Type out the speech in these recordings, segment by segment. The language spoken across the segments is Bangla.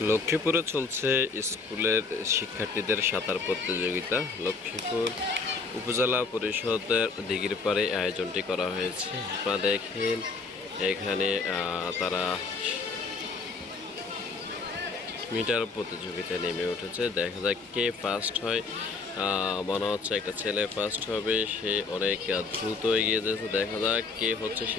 লক্ষ্মীপুরে চলছে স্কুলের শিক্ষার্থীদের সাঁতার প্রতিযোগিতা। লক্ষ্মীপুর উপজেলা পরিষদের দিঘির পাড়ে আয়োজনটি করা হয়েছে। আপনারা দেখেন এখানে তারা মিটার প্রতিযোগিতায় নেমে উঠেছে। দেখা যাক কে ফার্স্ট হয়। মনে হচ্ছে একটা ছেলে ফার্স্ট হবে, সে অনেক দ্রুত এগিয়ে যাচ্ছে। দেখা যাক কে হচ্ছে সে।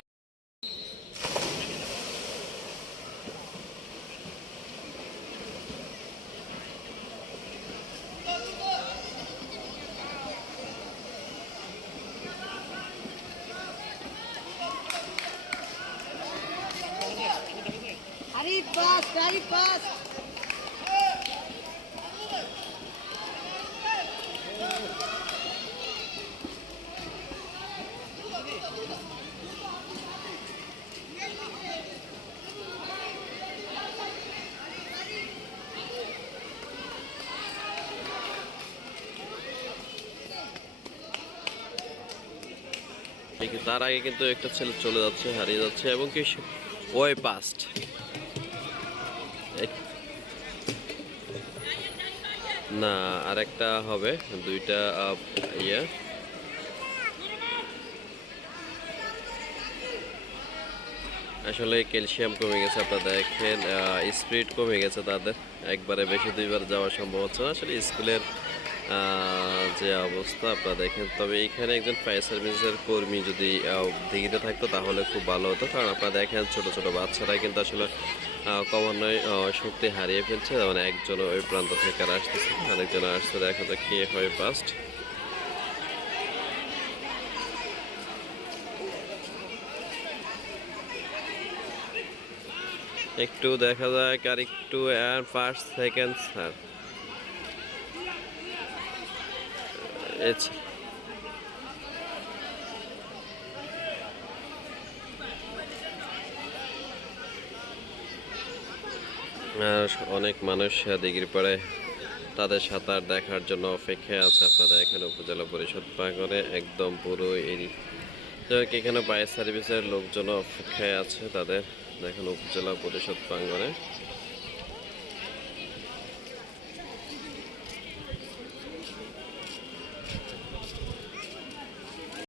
Hari pas, hari pas. তার আগে কিন্তু একটা ছেলে চলে যাচ্ছে, হারিয়ে যাচ্ছে এবং কি ওই পাস্ট না, আরেকটা হবে দুইটা ইয়ে। আসলে ক্যালসিয়াম কমে গেছে, আপনারা দেখেন স্পিড কমে গেছে তাদের, একবারে বেশি দুইবার যাওয়া সম্ভব হচ্ছে না। আসলে স্কুলের যে অবস্থা আপনারা দেখেন। তবে এইখানে একজন ফায়ার সার্ভিসের কর্মী যদি দিঘিতে থাকতো তাহলে খুব ভালো হতো, কারণ আপনারা দেখেন ছোট ছোট বাচ্চারা কিন্তু আসলে ক্রমান্বয়ে শক্তি হারিয়ে ফেলছে। মানে একজন ওই প্রান্ত থেকে আর আসতেছে, আরেকজন আসছে। দেখা যাক কে হয় ফার্স্ট। একটু দেখা যাক আর একটু, ফার্স্ট সেকেন্ড স্যার। আর অনেক মানুষ দিঘির পাড়ে তাদের সাঁতার দেখার জন্য অপেক্ষায় আছে। আপনারা এখানে উপজেলা পরিষদ প্রাঙ্গণে একদম পুরো এখানে ফায়ার সার্ভিসের লোকজন অপেক্ষায় আছে তাদের। দেখেন উপজেলা পরিষদ প্রাঙ্গণে।